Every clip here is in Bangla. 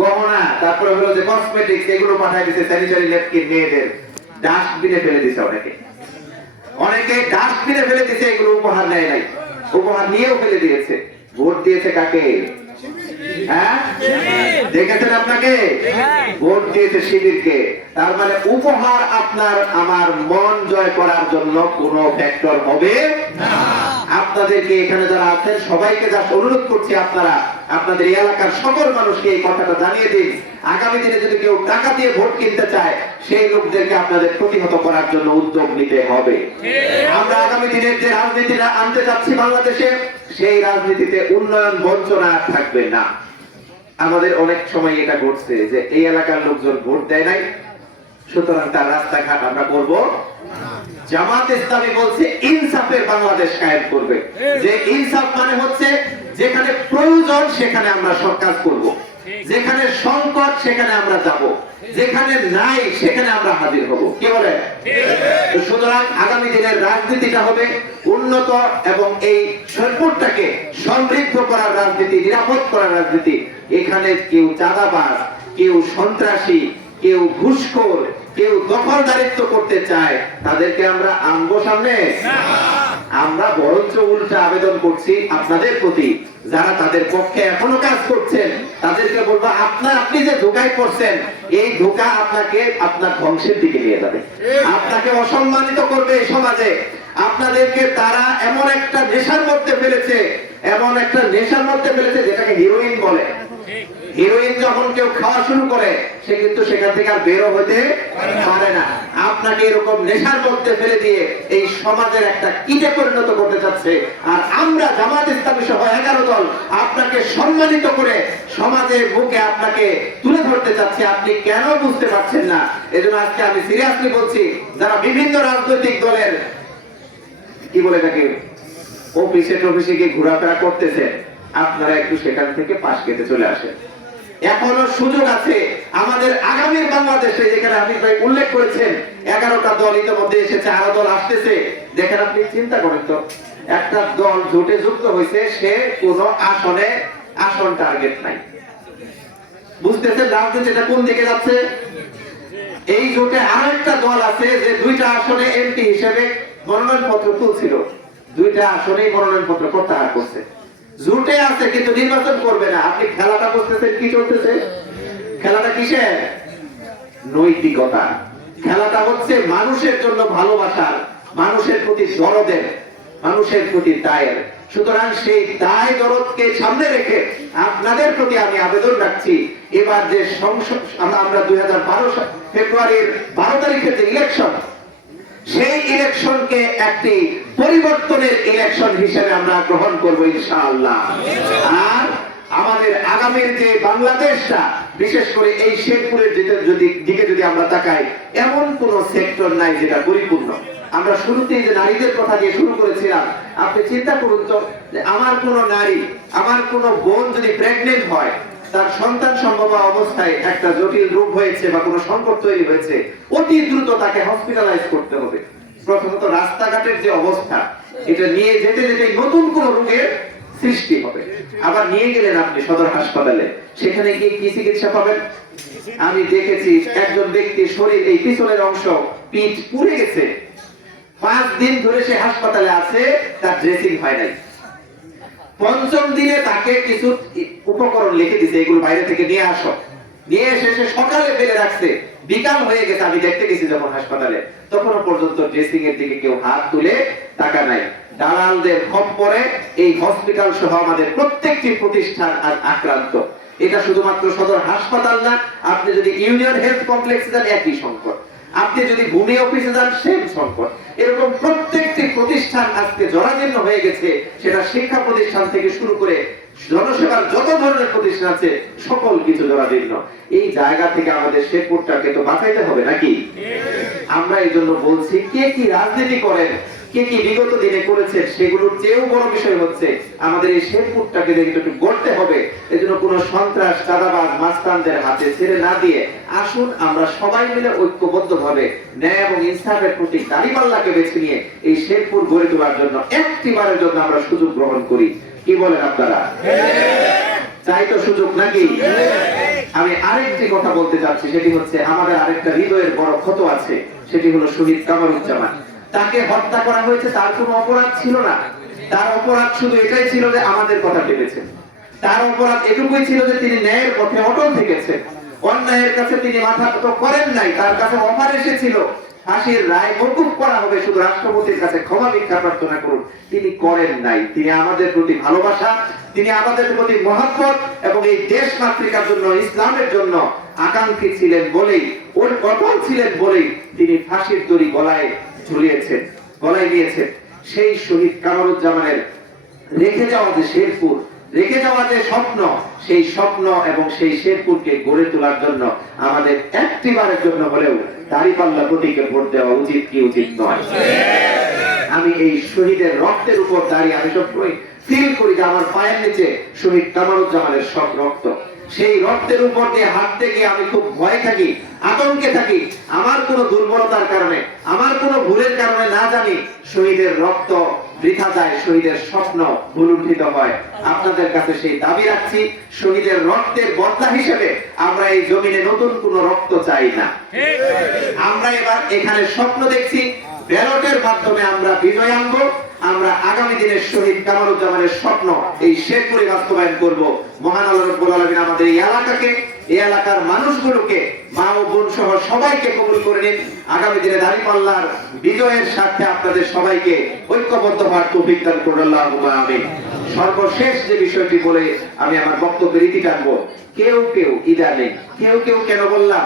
গহনা, তারপরে হলো যে কসমেটিক্স, এগুলো পাঠায় দিচ্ছে স্যানিটারি ন্যাপকিন মেয়েদের, ডাস্টবিনে ফেলে দিচ্ছে অনেকে ডাস্টবিনে ফেলে দিচ্ছে, এগুলো উপহার নেয় নাই, উপহার নিয়েও ফেলে দিয়েছে। ভোট দিয়েছে কাকে? হ্যাঁ, দেখেছেন আপনাকে? ভোট দিয়েছে শিবিরকে। তার মানে উপহার আপনার আমার মন জয় করার জন্য কোনো ফ্যাক্টর হবে না। আপনাদেরকে এখানে যারা আছেন সবাইকে যা অনুরোধ করছি, আপনারা আপনাদের এলাকার সকল মানুষকে এই কথাটা জানিয়ে দিন, আগামী দিনে যদি কেউ টাকা দিয়ে ভোট কিনতে চায়, সেই লোকদেরকে আপনাদের প্রতিহত করার জন্য উদ্যোগ নিতে হবে। আমরা আগামী দিনের যে রাজনীতি আনতে চাচ্ছি বাংলাদেশে, সেই রাজনীতিতে উন্নয়ন বঞ্চনা থাকবে না। আমাদের অনেক সময় এটা ঘটছে যে এই এলাকার লোকজন ভোট দেয় নাই, সুতরাং তার রাস্তাঘাট আমরা করব। জামাত ইসলামী বলছে ইনসাফের বাংলাদেশ কায়েম করবে। যে ইনসাফ মানে হচ্ছে যেখানে প্রয়োজন সেখানে আমরা সব কাজ করব, যেখানে সংকট সেখানে আমরা যাব, যেখানে নাই সেখানে আমরা হাজির হব। কি বলে? সুতরাং আগামী দিনের রাজনীতিটা হবে উন্নত এবং এই সরকারটাকে সমৃদ্ধ করার রাজনীতি, নিরাপদ করার রাজনীতি। এখানে কেউ চাঁদাবাজ, কেউ সন্ত্রাসী, কেউ ঘুষখোর, কেউ দখলদারিত্ব করতে চায়, তাদেরকে আমরা আনবো সামনে? আমরা বরঞ্চ উল্টা আবেদন করছি আপনাদের প্রতি, যারা তাদের পক্ষে এখনো কাজ করছেন, তাদেরকে বলবো আপনি যে ধোঁকায় পড়ছেন, এই ধোঁকা আপনাকে আপনার ধ্বংসের দিকে নিয়ে যাবে, আপনাকে অসম্মানিত করবে এই সমাজে। আপনাদেরকে তারা এমন একটা নেশার মধ্যে ফেলেছে, এমন একটা নেশার মধ্যে ফেলেছে যেটাকে হিরোইন বলে। হিরোইন যখন কেউ খাওয়া শুরু করে, সে কিন্তু সেখান থেকে আর বেরো হতে পারে না। আপনাকে এরকম নেশার মধ্যে ফেলে দিয়ে এই সমাজের একটা কীটে পরিণত করতে চাচ্ছে। আর আমরা জামাত ইসলামী সহ 11 দল আপনাকে সম্মানিত করে সমাজের বুকে আপনাকে তুলে ধরতে চাচ্ছি। আপনি কেন বুঝতে পারছেন না? এজন্য আজকে আমি সিরিয়াসলি বলছি, যারা বিভিন্ন রাজনৈতিক দলের কি বলে থাকে অফিসে টফিসে গিয়ে ঘোরাফেরা করতেছে, আপনারা একটু সেখান থেকে পাশ কেটে চলে আসেন। এখনো সুযোগ আছে আমাদের আগামীর বাংলাদেশে, যেখানে আমির ভাই উল্লেখ করেছেন 11টা দল ইতিমধ্যে এসেছে, আরো দল আসতেছে। দেখেন, আপনি চিন্তা করেন তো, একটা দল জোটে যুক্ত হয়েছে, সে কোনো আসন টার্গেট নাই। বুঝতেছেন রাজনীতিটা কোন দিকে যাচ্ছে? এই জোটে আরো একটা দল আছে যে 2টা আসনে এমপি হিসেবে মনোনয়নপত্র তুলছিল, 2টা আসনেই মনোনয়নপত্র প্রত্যাহার করছে। জোটে আছে কিন্তু নির্বাচন করবে না। আপনি খেলাটা বুঝতেছেন কি চলতেছে? খেলাটা কিসের? নৈতিকতা। খেলাটা হচ্ছে মানুষের জন্য ভালোবাসার, মানুষের প্রতি দরদের, মানুষের প্রতি দায়ের। সুতরাং সেই দায় দরদকে সামনে রেখে আপনাদের প্রতি আমি আবেদন রাখছি, এবার যে সংসদ আমরা 2012 ফেব্রুয়ারির 12 তারিখের যে ইলেকশন, সেই ইলেকশনকে একটি পরিবর্তনের ইলেকশন হিসেবে আমরা গ্রহণ করব ইনশাআল্লাহ। আর আমাদের আগামীর যে বাংলাদেশটা, বিশেষ করে এই শেরপুরের দিকে যদি আমরা তাকাই, এমন কোন সেক্টর নাই যেটা পরিপূর্ণ। আমরা শুরুতেই যে নারীদের কথা দিয়ে শুরু করেছিলাম, আপনি চিন্তা করুন তো, আমার কোন নারী, আমার কোন বোন যদি প্রেগনেন্ট হয়, তার সন্তান সম্ভব অবস্থায় একটা জটিল রোগ হয়েছে বা কোনো সংকট তৈরি হয়েছে, অতি দ্রুত তাকে হসপিটালাইজ করতে হবে। প্রথমত রাস্তাঘাটের যে অবস্থা, এটা নিয়ে যেতে যেতে নতুন কোন রোগের সৃষ্টি হবে। আবার নিয়ে গেলেন আপনি সদর হাসপাতালে, সেখানে গিয়ে কি চিকিৎসা পাবেন? আমি দেখেছি একজন ব্যক্তির শরীর এই পিছনের অংশ, পিঠ পুড়ে গেছে, 5 দিন ধরে সে হাসপাতালে আছে, তার ড্রেসিং হয় নাই। 5ম দিনে তাকে কিছু উপকরণ লিখে দিছে, এগুলো বাইরে থেকে নিয়ে আসো। নিয়ে এসে সে সকালে ফেলে রাখছে, বিকাল হয়ে গেছে। আমি দেখতে গেছি যখন হাসপাতালে, তখনও পর্যন্ত ড্রেসিং এর দিকে কেউ হাত তুলে তাকা নাই। দালালদের খপ্পরে এই হসপিটাল সহ আমাদের প্রত্যেকটি প্রতিষ্ঠান আজ আক্রান্ত। এটা শুধুমাত্র সদর হাসপাতাল না, আপনি যদি ইউনিয়ন হেলথ কমপ্লেক্সে যান একই সংকট, আপনি যদি ভূমি অফিসে যান সেম সংকট। এরকম প্রত্যেকটি প্রতিষ্ঠান আজকে জরাজীর্ণ হয়ে গেছে। সেটা শিক্ষা প্রতিষ্ঠান থেকে শুরু করে জনসেবার যত ধরনের প্রতিষ্ঠান আছে, সকল কিছু জরাজীর্ণ। এই জায়গা থেকে আমাদের শেরপুরটাকে তো বাঁচাইতে হবে নাকি? আমরা এই জন্য বলছি, কে কি রাজনীতি করেন, কে কি বিগত দিনে করেছেন, সেগুলোর চেয়েও বড় বিষয় হচ্ছে আমাদের এই শেরপুরটাকে একটু গড়তে হবে। এজন্য কোনো সন্ত্রাস, চাঁদাবাজ, মাস্তানদের হাতে ছেড়ে না দিয়ে আসুন আমরা সবাই মিলে ঐক্যবদ্ধভাবে ন্যায় এবং ইনসাফের প্রতীক দাঁড়িপাল্লাকে বেছে নিয়ে এই শেরপুর গড়ে তোলার জন্য একটিবারের জন্য আমরা সুযোগ গ্রহণ করি। কি বলেন আপনারা? চাই তো সুযোগ নাকি? আমি আরেকটি কথা বলতে চাচ্ছি, সেটি হচ্ছে আমাদের আরেকটা হৃদয়ের বড় ক্ষত আছে, সেটি হলো শহীদ কামরুজ্জামান। তাকে হত্যা করা হয়েছে, তার কোনো অপরাধ ছিল না। তার অপরাধ শুধু এটাই ছিল যে আমাদের কথা ভেবেছেন। তার অপরাধ এটুকুই ছিল যে তিনি ন্যায়ের পথে অটল থেকেছেন, অন্যায়ের কাছে তিনি মাথা নত করেন নাই। তার কাছে অফার এসেছিল ফাঁসির রায় মওকুফ করা হবে, শুধু রাষ্ট্রপতির কাছে ক্ষমা ভিক্ষা প্রার্থনা করুন, তিনি করেন নাই। তিনি আমাদের প্রতি ভালোবাসা, তিনি আমাদের প্রতি মহব্বত এবং এই দেশ মাতৃকার জন্য, ইসলামের জন্য আকাঙ্ক্ষী ছিলেন বলেই, ওর অটল ছিলেন বলেই তিনি ফাঁসির দড়ি গলায় ঝুলিয়েছেন, গলায় নিয়েছেন। সেই শহীদ কামরুজ্জামানের রেখে যাওয়া যে শেরপুর, রেখে যাওয়া যে স্বপ্ন, সেই স্বপ্ন এবং সেই শেরপুরকে গড়ে তোলার জন্য আমাদের একটিবারের জন্য হলেও দাঁড়িপাল্লা প্রতীকে ভোট দেওয়া উচিত কি উচিত নয়? আমি এই শহীদের রক্তের উপর দাঁড়িয়ে আমি সবসময় ফিল করি যে আমার পায়ের নিচে শহীদ কামরুজ্জামানের সব রক্ত। সেই রক্তের উপর দিয়ে হাঁটতে গিয়ে আমি খুব ভয় থাকি, আতঙ্কে থাকি। আমার কোনো দুর্বলতার কারণে, আমার কোনো ভুলের কারণে না জানি শহীদের রক্ত বৃথা যায়, শহীদের স্বপ্ন ভুলুণ্ঠিত হয়। আপনাদের কাছে সেই দাবি রাখছি, শহীদের রক্তের বদলা হিসেবে আমরা এই জমিনে নতুন কোনো রক্ত চাই না। আমরা এবার এখানে স্বপ্ন দেখছি, ব্যালটের মাধ্যমে আমরা বিজয় আনবো। আমরা আগামী দিনের শহীদ কামরুজ্জামানের স্বপ্ন এই শেরপুরে বাস্তবায়ন করব। মহান আল্লাহ রাব্বুল আলামিন আমাদের এই এলাকাকে, এই এলাকার মানুষগুলোকে, মা ও বোন সহ সবাইকে কবুল করে নিন। আগামী দিনে দাঁড়িপাল্লার বিজয়ের স্বার্থে আপনাদের সবাইকে ঐক্যবদ্ধ হওয়ার তৌফিক দান করুন আল্লাহুম্মা আমিন। সর্বশেষ যে বিষয়টি বলে আমি আমার বক্তব্যের ইতি টানবো, কেউ কেউ ইদানিং, কেউ কেউ কেন বললাম,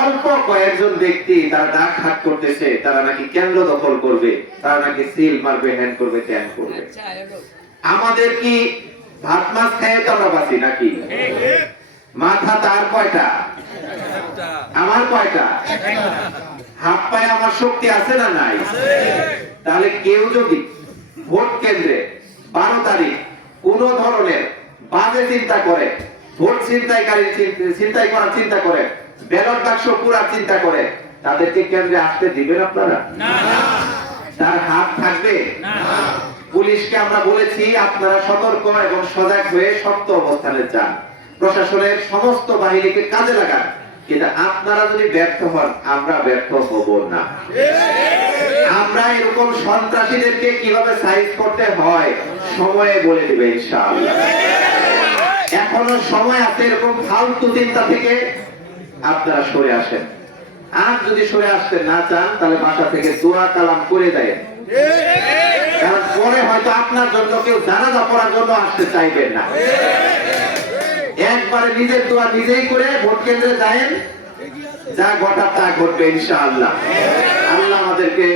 অল্প কয়েকজন ব্যক্তি তারা ডাক হাত করতেছে, তারা নাকি কেন্দ্র দখল করবে, তারা নাকি সিল মারবে, হ্যান্ড করবে, ক্যান করবে। আমাদের কি ভাত মাছ খেয়ে তো আমরা বাঁচি নাকি? মাথা তার কয়টা? আমার কয়টা? হাত পায়ে আমার শক্তি আছে না নাই? তাহলে কেউ যদি ভোট কেন্দ্রে 12 তারিখ কোন ধরনের বাজে চিন্তা করে, ভোট ছিনতাই করার চিন্তা করে, ব্যালট বাক্স পুরার চিন্তা করে, তাদেরকে কেন্দ্রে আসতে দিবেন আপনারা? তার হাত থাকবে? পুলিশকে আমরা বলেছি আপনারা সতর্ক এবং সজাগ হয়ে শক্ত অবস্থানে যান, প্রশাসনের সমস্ত বাহিনীকে কাজে লাগান। কিন্তু আপনারা যদি ব্যর্থ হন, আমরা ব্যর্থ হব না। আমরা এরকম সন্ত্রাসীদেরকে কিভাবে সাইজ করতে হয় সময়ে বলে দিবে ইনশাআল্লাহ। এখনো সময় আছে, এরকম ফালতু চিন্তা থেকে আপনারা সরে আসেন। আর যদি সরে আসতে না চান, তাহলে বাসা থেকে দোয়া কালাম করে দেয়, কারণ পরে হয়তো আপনার জন্য কেউ জানাজা পড়ার জন্য আসতে চাইবেন না। একবারে নিজের দোয়া নিজেই করে ভোট কেন্দ্রে যায়েন, যা ঘটার তা ঘটবে ইনশাআল্লাহ। আল্লাহ আমাদেরকে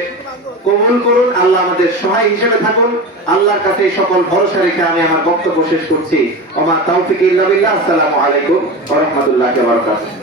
কবুল করুন, আল্লাহ আমাদের সহায় হিসেবে থাকুন। আল্লাহর কাছে সকল ভরসা রেখে আমি আমার বক্তব্য শেষ করছি। ওমা তাওফিক ইল্লা বিল্লাহ। আসসালামু আলাইকুম ওয়া রাহমাতুল্লাহি ওয়া বারাকাতুহু।